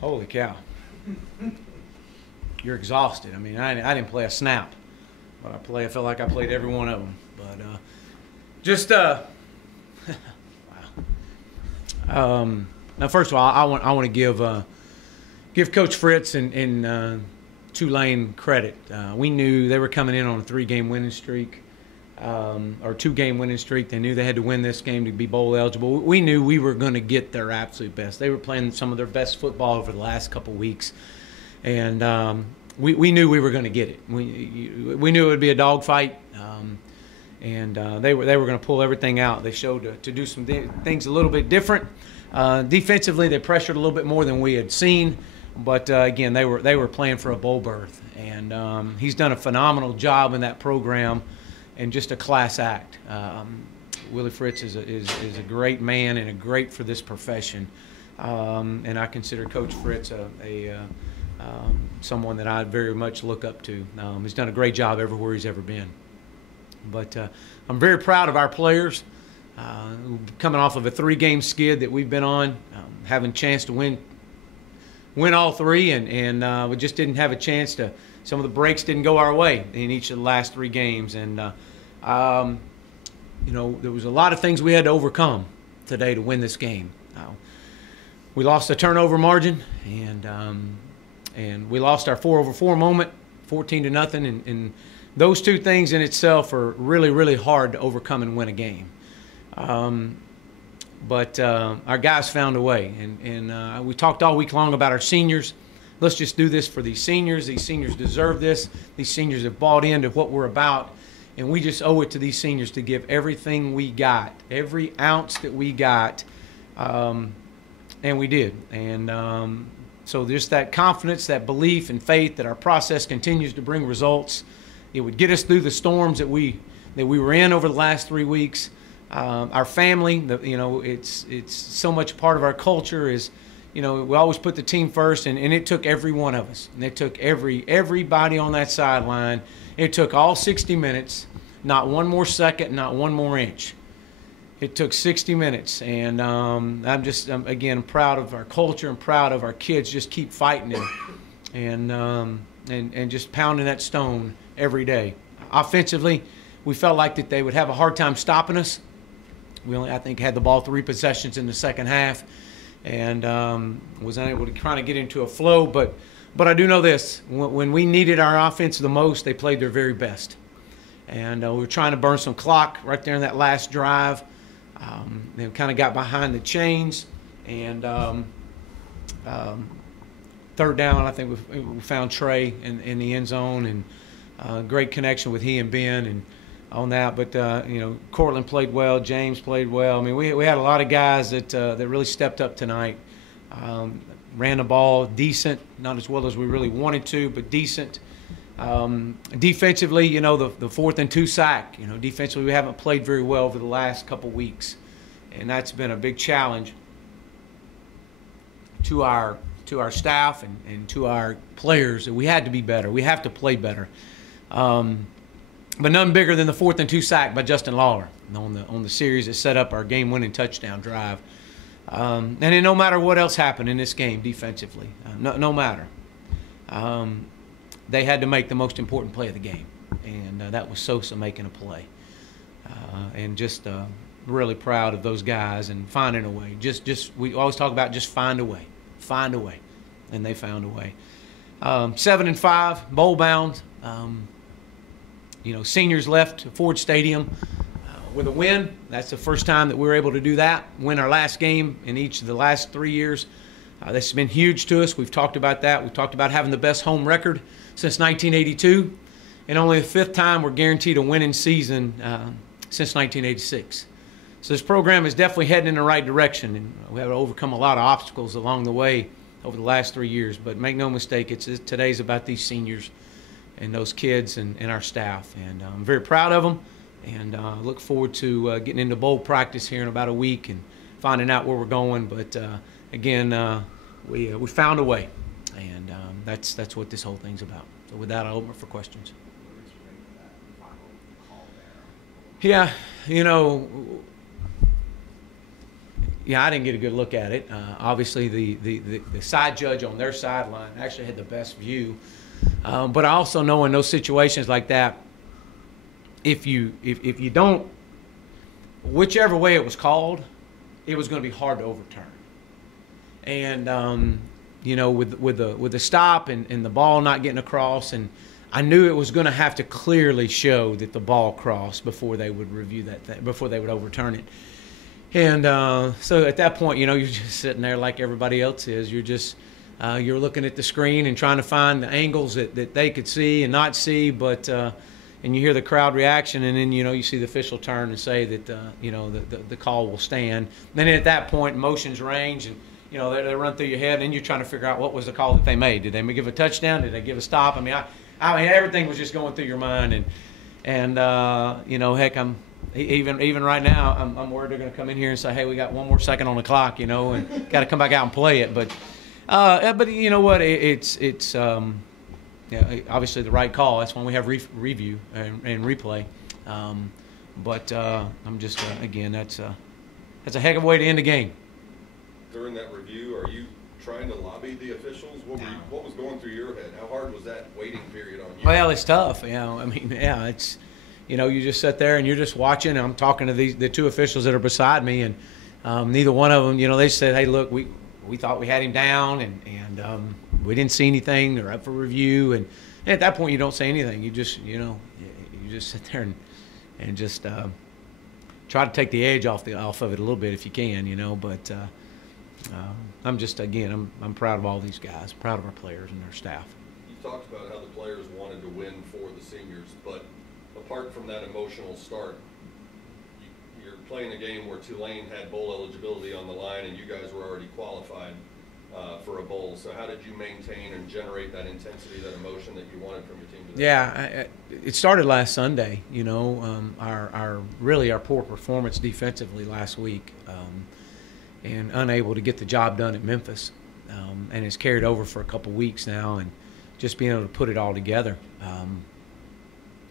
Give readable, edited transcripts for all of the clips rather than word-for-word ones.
Holy cow. You're exhausted. I mean, I didn't play a snap, but I felt like I played every one of them. But wow. Now, first of all, I want to give Coach Fritz and Tulane credit. We knew they were coming in on a 3-game winning streak, or 2-game winning streak. They knew they had to win this game to be bowl eligible. We knew we were going to get their absolute best. They were playing some of their best football over the last couple weeks, and we knew we were going to get it. We knew it would be a dogfight, and they were going to pull everything out. They showed to do some things a little bit different. Defensively, they pressured a little bit more than we had seen. But again, they were playing for a bowl berth, and he's done a phenomenal job in that program, and just a class act. Willie Fritz is a great man and a great for this profession, and I consider Coach Fritz someone that I very much look up to. He's done a great job everywhere he's ever been. But I'm very proud of our players, coming off of a 3-game skid that we've been on, having a chance to win all 3, and we just didn't have a chance to. Some of the breaks didn't go our way in each of the last 3 games, and there was a lot of things we had to overcome today to win this game. We lost the turnover margin, and we lost our 4-over-4 moment, 14-0, and those 2 things in itself are really, really hard to overcome and win a game. But our guys found a way, and we talked all week long about our seniors. Let's just do this for these seniors. These seniors deserve this. These seniors have bought into what we're about, and we just owe it to these seniors to give everything we got, every ounce that we got, and we did. And so just that confidence, that belief and faith that our process continues to bring results. It would get us through the storms that we were in over the last 3 weeks. Our family, it's so much part of our culture is, we always put the team first, and it took every one of us. And it took everybody on that sideline. It took all 60 minutes, not one more second, not one more inch. It took 60 minutes, and I'm again proud of our culture and proud of our kids. Just keep fighting it, and just pounding that stone every day. Offensively, we felt like that they would have a hard time stopping us. We only, I think, had the ball 3 possessions in the second half, and was unable to kind of get into a flow. But I do know this: when we needed our offense the most, they played their very best. And we were trying to burn some clock right there in that last drive. They kind of got behind the chains, and third down, I think we found Trey in the end zone, and great connection with he and Ben and on that. But Cortland played well, James played well. I mean, we had a lot of guys that really stepped up tonight. Ran the ball decent, not as well as we really wanted to, but decent. Defensively, the 4th and 2 sack. Defensively, we haven't played very well over the last couple weeks, and that's been a big challenge to our staff and to our players. We had to be better. We have to play better. But none bigger than the 4th and 2 sack by Justin Lawler on the series that set up our game-winning touchdown drive. And then no matter what else happened in this game defensively, no matter, they had to make the most important play of the game, and that was Sosa making a play. And just really proud of those guys and finding a way. We always talk about just find a way, and they found a way. 7-5, bowl bound. Seniors left Ford Stadium with a win. That's the first time that we were able to do that, win our last game in each of the last 3 years. This has been huge to us. We've talked about that. We've talked about having the best home record since 1982, and only the 5th time we're guaranteed a winning season since 1986. So this program is definitely heading in the right direction, and we have to overcome a lot of obstacles along the way over the last 3 years. But make no mistake, today's about these seniors and those kids and our staff. And I'm very proud of them, and look forward to getting into bowl practice here in about a week and finding out where we're going. But again, we found a way, and that's what this whole thing's about. So with that, I'll open it for questions. Yeah, I didn't get a good look at it. Obviously, the side judge on their sideline actually had the best view. But I also know in those situations like that, if you don't, whichever way it was called, it was going to be hard to overturn. And you know, with the stop and the ball not getting across, and I knew it was going to have to clearly show that the ball crossed before they would review that thing, before they would overturn it. And so at that point, you know, you're just sitting there like everybody else is. You're just you're looking at the screen and trying to find the angles that they could see and not see, but and you hear the crowd reaction, and then, you know, you see the official turn and say that you know, the call will stand. Then at that point, emotions range, and you know, they run through your head, and then you're trying to figure out what was the call that they made. Did they give a touchdown? Did they give a stop? I mean, I mean, everything was just going through your mind, and you know, heck, even right now, I'm worried they're going to come in here and say, hey, we got one more second on the clock, you know, and got to come back out and play it. But you know what? It's yeah, obviously the right call. That's when we have review and replay. But I'm just again, that's a heck of a way to end the game. During that review, are you trying to lobby the officials? What was going through your head? How hard was that waiting period on you? Well, it's tough. You know, I mean, yeah, it's, you know, you just sit there and you're just watching. And I'm talking to the two officials that are beside me, and neither one of them, you know, they said, hey, look, we thought we had him down, and we didn't see anything. They're up for review, and at that point, you don't say anything. You just, you know, you just sit there and just try to take the edge off of it a little bit if you can, you know. But I'm just, again, I'm proud of all these guys, proud of our players and their staff. You talked about how the players wanted to win for the seniors, but apart from that emotional start, you're playing a game where Tulane had bowl eligibility on the line, and you guys were already qualified for a bowl. So how did you maintain and generate that intensity, that emotion that you wanted from your team today? Yeah, it started last Sunday. You know, our poor performance defensively last week, and unable to get the job done at Memphis, and it's carried over for a couple weeks now, and just being able to put it all together.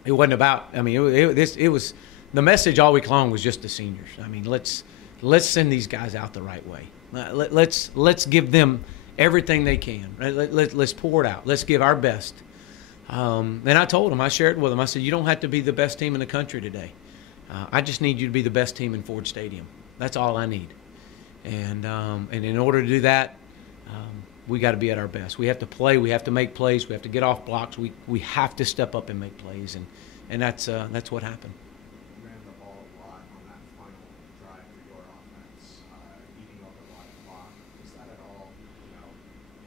It wasn't about. I mean, it was the message all week long was just the seniors. I mean, let's send these guys out the right way. Let's give them everything they can. Let's pour it out. Let's give our best. And I told them, I shared it with them. I said, you don't have to be the best team in the country today. I just need you to be the best team in Ford Stadium. That's all I need. And in order to do that, we got to be at our best. We have to play. We have to make plays. We have to get off blocks. We have to step up and make plays. And that's what happened. You ran the ball a lot on that final drive for your offense, eating up a lot of clock. Is that at all, you know,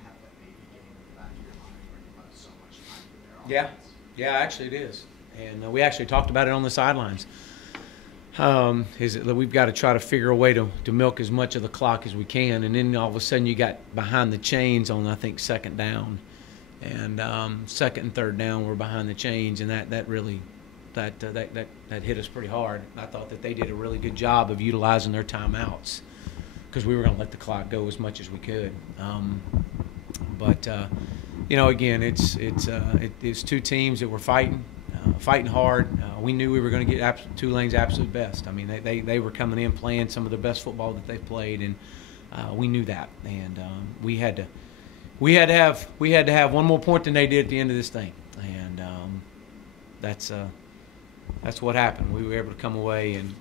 have that Navy game in the back of your mind where you left so much time for their offense? Yeah, actually it is. And we actually talked about it on the sidelines. Is that we've got to try to figure a way to milk as much of the clock as we can, and then all of a sudden you got behind the chains on, I think, second down, and second and third down we're behind the chains, and that really that hit us pretty hard. I thought that they did a really good job of utilizing their timeouts because we were going to let the clock go as much as we could. But you know, again, it's two teams that were fighting hard. We knew we were going to get Tulane's absolute best. I mean, they were coming in playing some of the best football that they've played, and we knew that. And we had to have one more point than they did at the end of this thing, and that's what happened. We were able to come away and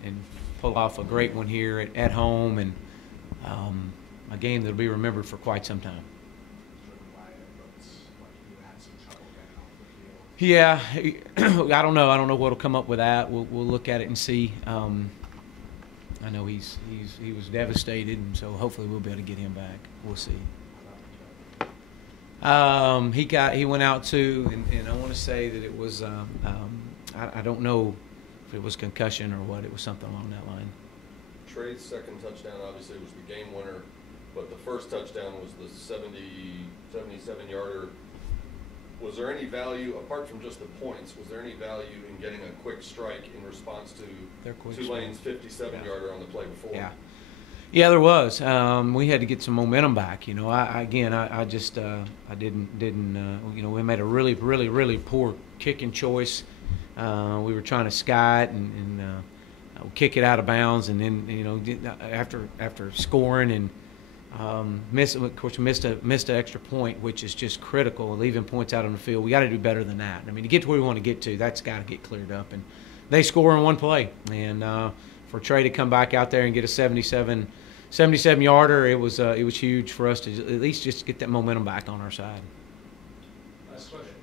pull off a great one here at home, and a game that'll be remembered for quite some time. Yeah, I don't know. I don't know what'll come up with that. We'll look at it and see. I know he was devastated, and so hopefully we'll be able to get him back. We'll see. He went out too, and I want to say that it was I don't know if it was concussion or what. It was something along that line. Trey's second touchdown obviously was the game winner, but the first touchdown was the 77-yarder. Was there any value, apart from just the points, was there any value in getting a quick strike in response to Tulane's 57-yarder on the play before? Yeah, there was. We had to get some momentum back. You know, I just didn't. You know, we made a really poor kicking choice. We were trying to sky it, and kick it out of bounds, and then, you know, after scoring and of course, missed an extra point, which is just critical, leaving points out on the field. We got to do better than that. I mean, to get to where we want to get to, that's got to get cleared up. And they score in one play. And for Trey to come back out there and get a 77-yarder, it was huge for us to at least just get that momentum back on our side. Last question.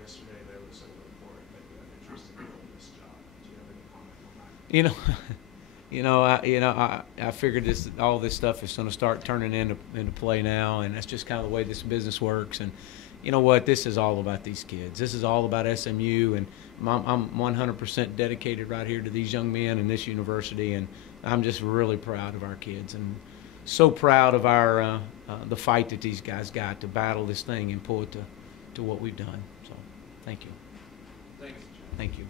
Yesterday there was a report that you have interest in doing this job. Do you have any comment on that? I figured all this stuff is going to start turning into play now, and that's just kind of the way this business works. And you know what? This is all about these kids. This is all about SMU, and I'm 100% dedicated right here to these young men and this university, and I'm just really proud of our kids and so proud of our the fight that these guys got to battle this thing and pull it to what we've done. So, thank you. Thanks. Thank you.